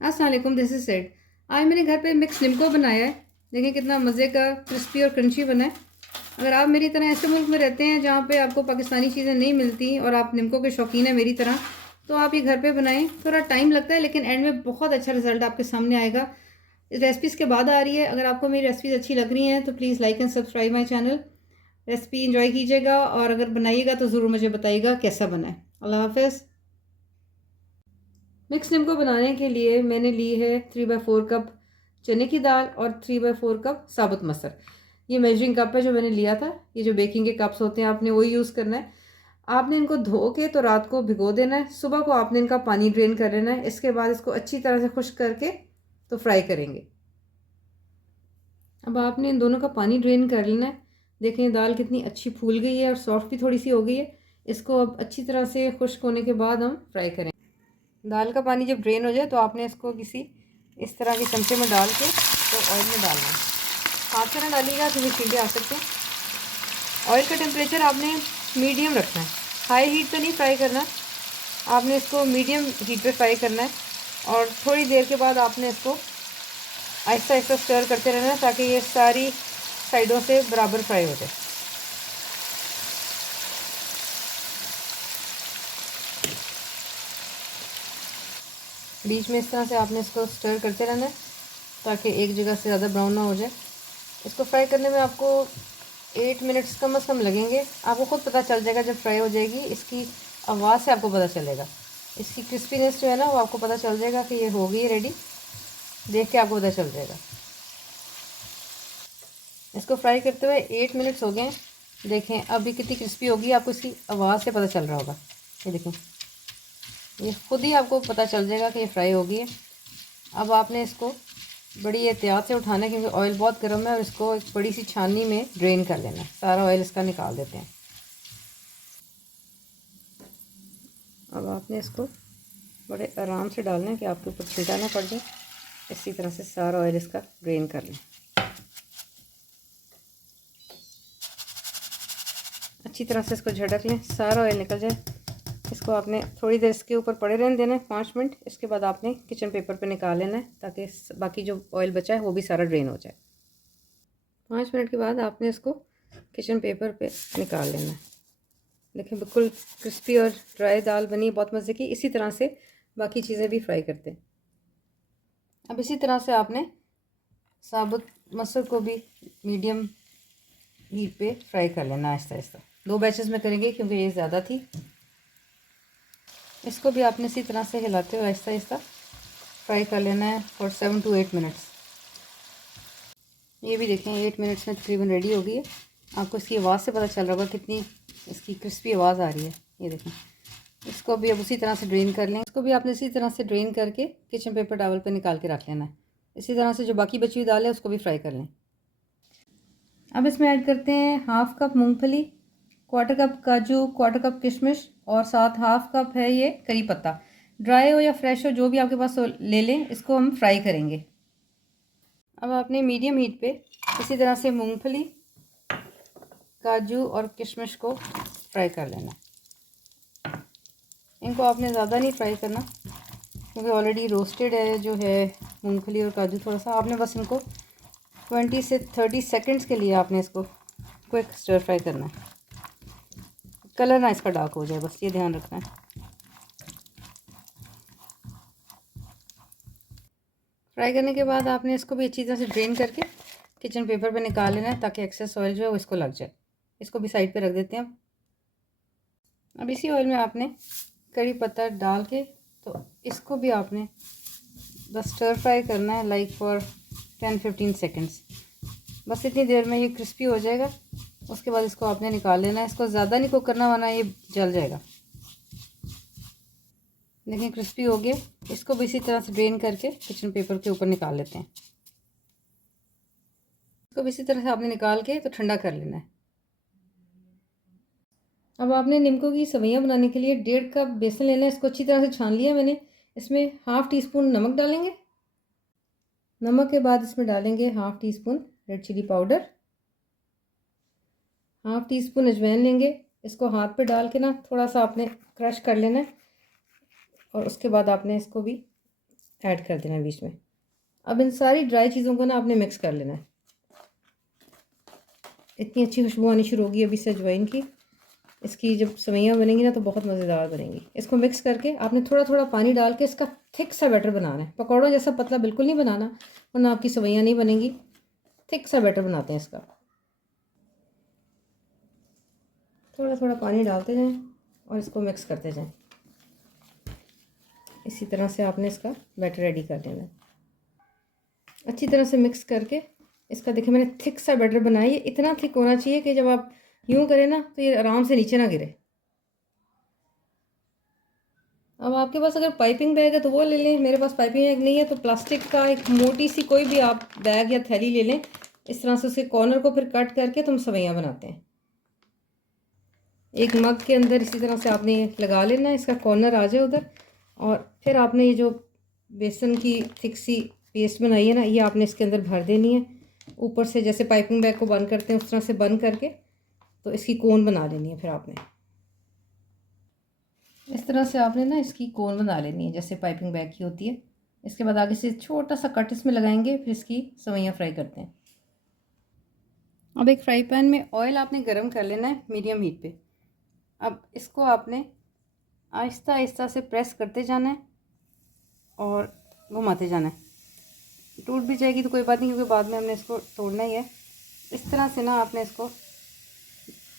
अस्सलाम वालेकुम, this is said. आज मैंने घर पे मिक्स निम्को बनाया है। देखें कितना मज़े का क्रिस्पी और क्रंची बना है। अगर आप मेरी तरह ऐसे मुल्क में रहते हैं जहाँ पे आपको पाकिस्तानी चीज़ें नहीं मिलती और आप निम्को के शौकीन हैं मेरी तरह, तो आप ये घर पे बनाएं। थोड़ा टाइम लगता है लेकिन एंड में बहुत अच्छा रिजल्ट आपके सामने आएगा। इस रेसिपीज़ के बाद आ रही है। अगर आपको मेरी रेसिपीज़ अच्छी लग रही हैं तो please like and subscribe my channel. Recipe enjoy कीजिएगा और अगर बनाइएगा तो ज़रूर मुझे बताइएगा कैसा बना है। अल्लाह हाफ़िज़। मिक्स निम्को बनाने के लिए मैंने ली है 3/4 कप चने की दाल और 3/4 कप साबुत मसर। ये मेजरिंग कप है जो मैंने लिया था। ये जो बेकिंग के कप्स होते हैं आपने वही यूज़ करना है। आपने इनको धो के तो रात को भिगो देना है। सुबह को आपने इनका पानी ड्रेन कर लेना है। इसके बाद इसको अच्छी तरह से खुश्क करके तो फ्राई करेंगे। अब आपने इन दोनों का पानी ड्रेन कर लेना है। देखें दाल कितनी अच्छी फूल गई है और सॉफ्ट भी थोड़ी सी हो गई है। इसको अब अच्छी तरह से खुश्क होने के बाद हम फ्राई करें। दाल का पानी जब ड्रेन हो जाए तो आपने इसको किसी इस तरह के चमचे में डाल के तो ऑयल में डालना है। हाथ से ना डालिएगा तो छींटे आ सकते हैं। ऑयल का टेम्परेचर आपने मीडियम रखना है, हाई हीट पे नहीं फ्राई करना। आपने इसको मीडियम हीट पे फ्राई करना है और थोड़ी देर के बाद आपने इसको आहिस्ता आहिस्ता स्टर करते रहना है ताकि ये सारी साइडों से बराबर फ्राई हो जाए। बीच में इस तरह से आपने इसको स्टर करते रहना है ताकि एक जगह से ज़्यादा ब्राउन ना हो जाए। इसको फ्राई करने में आपको 8 मिनट्स कम से कम लगेंगे। आपको खुद पता चल जाएगा जब फ्राई हो जाएगी, इसकी आवाज़ से आपको पता चलेगा। इसकी क्रिस्पीनेस जो है ना वो आपको पता चल जाएगा कि ये हो गई रेडी। देख के आपको पता चल जाएगा। इसको फ्राई करते हुए 8 मिनट्स हो गए। देखें अभी कितनी क्रिस्पी होगी, आपको इसकी आवाज़ से पता चल रहा होगा। ये देखें, ये खुद ही आपको पता चल जाएगा कि ये फ्राई हो गई है। अब आपने इसको बड़ी एहतियात से उठाना है क्योंकि ऑयल बहुत गर्म है और इसको एक बड़ी सी छाननी में ड्रेन कर लेना है। सारा ऑयल इसका निकाल देते हैं। अब आपने इसको बड़े आराम से डालना है कि आपके ऊपर छिलका ना पड़ जाए। इसी तरह से सारा ऑयल इसका ड्रेन कर लें। अच्छी तरह से इसको झटक लें, सारा ऑयल निकल जाए। इसको आपने थोड़ी देर इसके ऊपर पड़े रहने देना है, 5 मिनट। इसके बाद आपने किचन पेपर पे निकाल लेना है ताकि बाकी जो ऑयल बचा है वो भी सारा ड्रेन हो जाए। 5 मिनट के बाद आपने इसको किचन पेपर पे निकाल लेना है। देखिए बिल्कुल क्रिस्पी और ड्राई दाल बनी, बहुत मज़े की। इसी तरह से बाकी चीज़ें भी फ्राई करते हैं। अब इसी तरह से आपने साबुत मसर को भी मीडियम हीट पे फ्राई कर लेना आहिस्ता आहिस्ता। 2 बैचेस में करेंगे क्योंकि ये ज़्यादा थी। इसको भी आपने इसी तरह से हिलाते हुए आहिस्ता आहिस्ता फ्राई कर लेना है फॉर 7 to 8 मिनट्स। ये भी देखें 8 मिनट्स में तकरीबन रेडी हो गई है। आपको इसकी आवाज़ से पता चल रहा होगा कितनी इसकी क्रिस्पी आवाज़ आ रही है। ये देखें, इसको भी अब उसी तरह से ड्रेन कर लें। इसको भी आपने इसी तरह से ड्रेन करके किचन पेपर टॉवल पे निकाल के रख लेना है। इसी तरह से जो बाकी बची हुई दाल है उसको भी फ्राई कर लें। अब इसमें ऐड करते हैं 1/2 कप मूंगफली, 1/4 कप काजू, 1/4 कप किशमिश और साथ 1/2 कप है ये करी पत्ता। ड्राई हो या फ्रेश हो जो भी आपके पास हो ले लें। इसको हम फ्राई करेंगे। अब आपने मीडियम हीट पे इसी तरह से मूंगफली, काजू और किशमिश को फ्राई कर लेना। इनको आपने ज़्यादा नहीं फ्राई करना क्योंकि ऑलरेडी रोस्टेड है जो है मूंगफली और काजू। थोड़ा सा आपने बस इनको 20 से 30 सेकंड्स के लिए आपने इसको क्विक स्टर फ्राई करना है। कलर ना इसका डार्क हो जाए, बस ये ध्यान रखना है। फ्राई करने के बाद आपने इसको भी अच्छी तरह से ड्रेन करके किचन पेपर पे निकाल लेना है ताकि एक्सेस ऑयल जो है वो इसको लग जाए। इसको भी साइड पे रख देते हैं। अब इसी ऑयल में आपने करी पत्ता डाल के तो इसको भी आपने बस स्टर फ्राई करना है लाइक फॉर 10-15 सेकेंड्स। बस इतनी देर में ये क्रिस्पी हो जाएगा। उसके बाद इसको आपने निकाल लेना है। इसको ज़्यादा नहीं कुक करना वरना ये जल जाएगा। देखिए क्रिस्पी हो गया। इसको भी इसी तरह से ड्रेन करके किचन पेपर के ऊपर निकाल लेते हैं। इसको भी इसी तरह से आपने निकाल के तो ठंडा कर लेना है। अब आपने निम्को की सवैयाँ बनाने के लिए 1.5 कप बेसन लेना है। इसको अच्छी तरह से छान लिया मैंने। इसमें 1/2 टीस्पून नमक डालेंगे। नमक के बाद इसमें डालेंगे 1/2 teaspoon red chilli powder, 1/2 teaspoon अजवाइन लेंगे। इसको हाथ पे डाल के ना थोड़ा सा आपने क्रश कर लेना है और उसके बाद आपने इसको भी ऐड कर देना है बीच में। अब इन सारी ड्राई चीज़ों को ना आपने मिक्स कर लेना है। इतनी अच्छी खुशबू आनी शुरू होगी अभी से अजवाइन की। इसकी जब सवैयाँ बनेंगी ना तो बहुत मज़ेदार बनेंगी। इसको मिक्स करके आपने थोड़ा थोड़ा पानी डाल के इसका थिक सा बैटर बनाना है। पकौड़ों जैसा पतला बिल्कुल नहीं बनाना, वरना आपकी सवैयाँ नहीं बनेंगी। थिक सा बैटर बनाते हैं इसका। थोड़ा थोड़ा पानी डालते जाएं और इसको मिक्स करते जाएं। इसी तरह से आपने इसका बैटर रेडी कर लेना है। अच्छी तरह से मिक्स करके इसका देखिए मैंने थिक सा बैटर बनाया। ये इतना थिक होना चाहिए कि जब आप यूँ करें ना तो ये आराम से नीचे ना गिरे। अब आपके पास अगर पाइपिंग बैग है तो वो ले लें। मेरे पास पाइपिंग बैग नहीं है तो प्लास्टिक का एक मोटी सी कोई भी आप बैग या थैली ले लें। इस तरह से उसके कॉर्नर को फिर कट करके तुम सवैयाँ बनाते हैं। एक मग के अंदर इसी तरह से आपने लगा लेना, इसका कॉर्नर आ जाए उधर। और फिर आपने ये जो बेसन की थिक सी पेस्ट बनाई है ना, ये आपने इसके अंदर भर देनी है। ऊपर से जैसे पाइपिंग बैग को बंद करते हैं उस तरह से बंद करके तो इसकी कोन बना लेनी है। फिर आपने इस तरह से आपने ना इसकी कोन बना लेनी है जैसे पाइपिंग बैग की होती है। इसके बाद आगे से छोटा सा कट इसमें लगाएंगे, फिर इसकी सवैयाँ फ्राई करते हैं। अब एक फ्राई पैन में ऑयल आपने गरम कर लेना है मीडियम हीट पे। अब इसको आपने आहिस्ता आहिस्ता से प्रेस करते जाना है और घुमाते जाना है। टूट भी जाएगी तो कोई बात नहीं, क्योंकि बाद में हमने इसको तोड़ना ही है। इस तरह से ना आपने इसको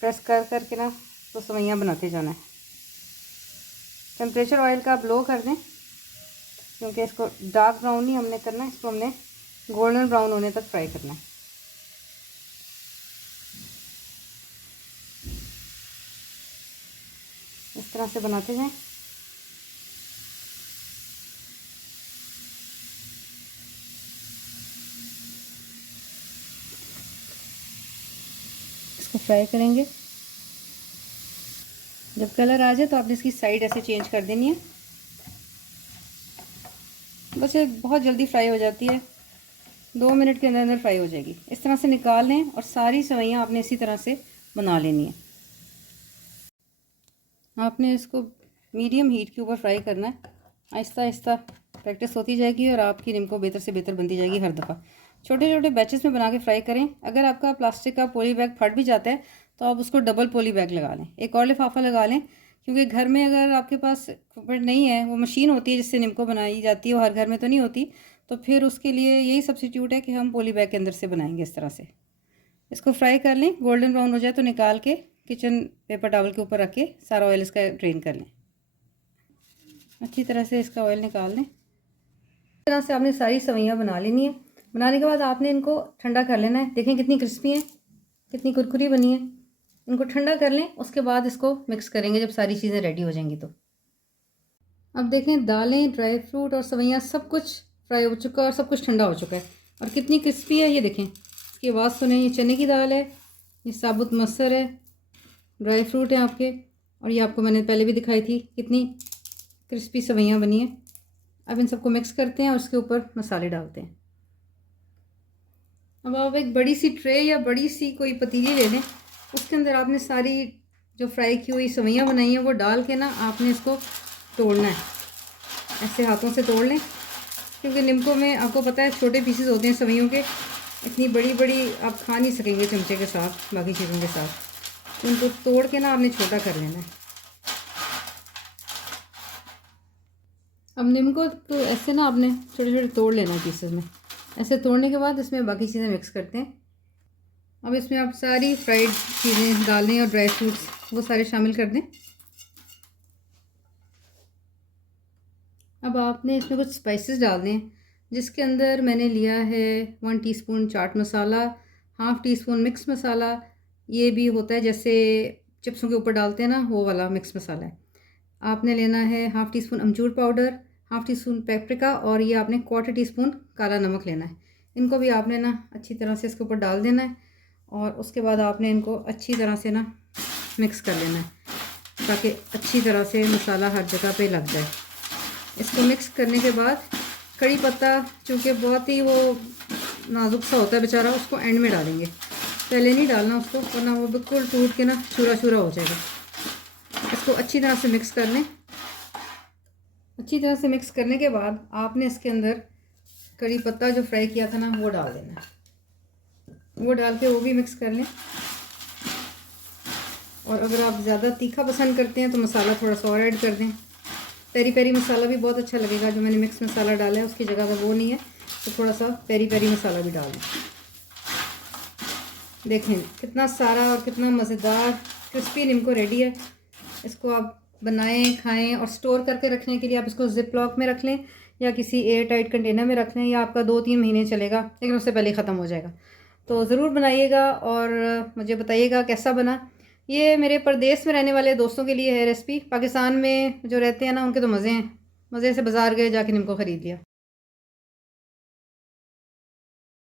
प्रेस कर करके ना तो सवैयाँ बनाते जाना है। टेम्परेचर ऑयल का आप लो कर दें, क्योंकि इसको डार्क ब्राउन नहीं हमने करना, इसको हमने गोल्डन ब्राउन होने तक फ्राई करना है। इस तरह से बनाते जाएं। इसको फ्राई करेंगे। जब कलर आ जाए तो आपने इसकी साइड ऐसे चेंज कर देनी है। बस ये बहुत जल्दी फ्राई हो जाती है, 2 मिनट के अंदर अंदर फ्राई हो जाएगी। इस तरह से निकाल लें और सारी सवैयाँ आपने इसी तरह से बना लेनी है। आपने इसको मीडियम हीट के ऊपर फ्राई करना है। आहिस्ता आहिस्ता प्रैक्टिस होती जाएगी और आपकी निम्को बेहतर से बेहतर बनती जाएगी हर दफ़ा। छोटे छोटे बैचेस में बना के फ्राई करें। अगर आपका प्लास्टिक का पॉली बैग फट भी जाता है तो आप उसको डबल पॉली बैग लगा लें, एक और लिफाफा लगा लें। क्योंकि घर में अगर आपके पास इक्विपमेंट नहीं है, वो मशीन होती है जिससे निम्को बनाई जाती है, वो हर घर में तो नहीं होती, तो फिर उसके लिए यही सब्स्टिट्यूट है कि हम पॉली बैग के अंदर से बनाएंगे। इस तरह से इसको फ्राई कर लें। गोल्डन ब्राउन हो जाए तो निकाल के किचन पेपर टॉवल के ऊपर रख के सारा ऑयल इसका ड्रेन कर लें। अच्छी तरह से इसका ऑयल निकाल लें। इस तरह से आपने सारी सवैयाँ बना लेनी है। बनाने के बाद आपने इनको ठंडा कर लेना है। देखें कितनी क्रिस्पी है, कितनी कुरकुरी बनी है। इनको ठंडा कर लें, उसके बाद इसको मिक्स करेंगे जब सारी चीज़ें रेडी हो जाएंगी तो। अब देखें दालें, ड्राई फ्रूट और सवैयाँ सब कुछ फ्राई हो चुका है और सब कुछ ठंडा हो चुका है और कितनी क्रिस्पी है। ये देखें, इसकी आवाज़ सुने। ये चने की दाल है, ये साबुत मसर है, ड्राई फ्रूट है आपके, और ये आपको मैंने पहले भी दिखाई थी कितनी क्रिस्पी सवैयाँ बनी है। अब इन सबको मिक्स करते हैं और उसके ऊपर मसाले डालते हैं। अब आप एक बड़ी सी ट्रे या बड़ी सी कोई पतीली ले लें, उसके अंदर आपने सारी जो फ्राई की हुई सवैयाँ बनाई हैं वो डाल के ना आपने इसको तोड़ना है। ऐसे हाथों से तोड़ लें, क्योंकि निम्को में आपको पता है छोटे पीसेस होते हैं सवैयों के। इतनी बड़ी बड़ी आप खा नहीं सकेंगे चमचे के साथ, बाकी चीज़ों के साथ। तो उनको तोड़ के ना आपने छोटा कर लेना है। अब निम्को तो ऐसे ना आपने छोटे छोटे तोड़ लेना है पीसेस में। ऐसे तोड़ने के बाद इसमें बाकी चीज़ें मिक्स करते हैं। अब इसमें आप सारी फ्राइड चीज़ें डाल दें और ड्राई फ्रूट्स वो सारे शामिल कर दें। अब आपने इसमें कुछ स्पाइसेस डालने हैं, जिसके अंदर मैंने लिया है 1 teaspoon chaat masala, half tea spoon mix मसाला। ये भी होता है जैसे चिप्सों के ऊपर डालते हैं ना, वो वाला मिक्स मसाला है। आपने लेना है half teaspoon amchur powder, half teaspoon paprika, और ये आपने 1/4 टीस्पून काला नमक लेना है। इनको भी आपने ना अच्छी तरह से इसके ऊपर डाल देना है और उसके बाद आपने इनको अच्छी तरह से ना मिक्स कर लेना है, ताकि अच्छी तरह से मसाला हर जगह पे लग जाए। इसको मिक्स करने के बाद कड़ी पत्ता, चूँकि बहुत ही वो नाजुक सा होता है बेचारा, उसको एंड में डालेंगे। पहले नहीं डालना उसको, वरना वो बिल्कुल टूट के ना चूरा चूरा हो जाएगा। इसको अच्छी तरह से मिक्स कर लें। अच्छी तरह से मिक्स करने के बाद आपने इसके अंदर कड़ी पत्ता जो फ्राई किया था ना वो डाल देना, वो डाल के वो भी मिक्स कर लें। और अगर आप ज़्यादा तीखा पसंद करते हैं तो मसाला थोड़ा सा और ऐड कर दें। पेरी पेरी मसाला भी बहुत अच्छा लगेगा, जो मैंने मिक्स मसाला डाला है उसकी जगह पर वो नहीं है तो थोड़ा सा पेरी पेरी मसाला भी डाल दें। देखें कितना सारा और कितना मज़ेदार क्रिस्पी निम्को रेडी है। इसको आप बनाएं, खाएं और स्टोर करके रखने के लिए आप इसको ज़िप लॉक में रख लें या किसी एयर टाइट कंटेनर में रख लें, या आपका 2-3 महीने चलेगा, लेकिन उससे पहले ख़त्म हो जाएगा। तो ज़रूर बनाइएगा और मुझे बताइएगा कैसा बना। ये मेरे परदेश में रहने वाले दोस्तों के लिए है रेसिपी। पाकिस्तान में जो रहते हैं ना उनके तो मज़े हैं, मज़े से बाज़ार गए जाके निम्को ख़रीद लिया।